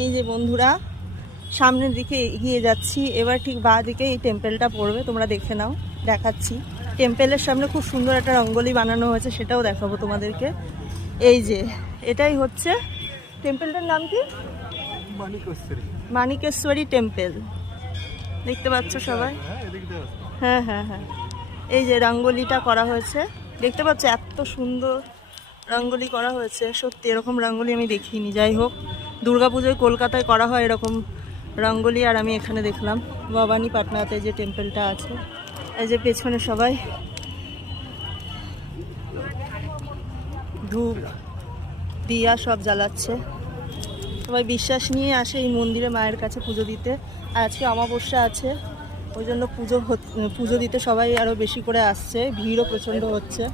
এই যে বন্ধুরা সামনের দিকে এগিয়ে যাচ্ছি, এবার ঠিক বাঁ দিকে এই টেম্পেলটা পড়বে, তোমরা দেখে নাও, দেখাচ্ছি। টেম্পেলের সামনে খুব সুন্দর একটা রঙ্গোলি বানানো হয়েছে, সেটাও দেখাবো তোমাদেরকে। এই যে এটাই হচ্ছে টেম্পেলটার নাম কি? মানিকেশ্বরী টেম্পেল। দেখতে পাচ্ছ সবাই? হ্যাঁ হ্যাঁ হ্যাঁ, এই যে রঙ্গোলিটা করা হয়েছে, দেখতে পাচ্ছ এত সুন্দর রঙ্গোলি করা হয়েছে। সত্যি এরকম রঙ্গোলি আমি দেখিনি। যাই হোক, দুর্গাপুজোয় কলকাতায় করা হয় এরকম রঙ্গোলি, আর আমি এখানে দেখলাম ভবানীপাটনাতে যে টেম্পেলটা আছে। এই যে পেছনে সবাই ধূপ দিয়া সব জ্বালাচ্ছে, সবাই বিশ্বাস নিয়ে আসে এই মন্দিরে মায়ের কাছে পুজো দিতে। আর আজকে অমাবস্যা আছে, ওই জন্য পুজো দিতে সবাই আরও বেশি করে আসছে, ভিড়ও প্রচণ্ড হচ্ছে।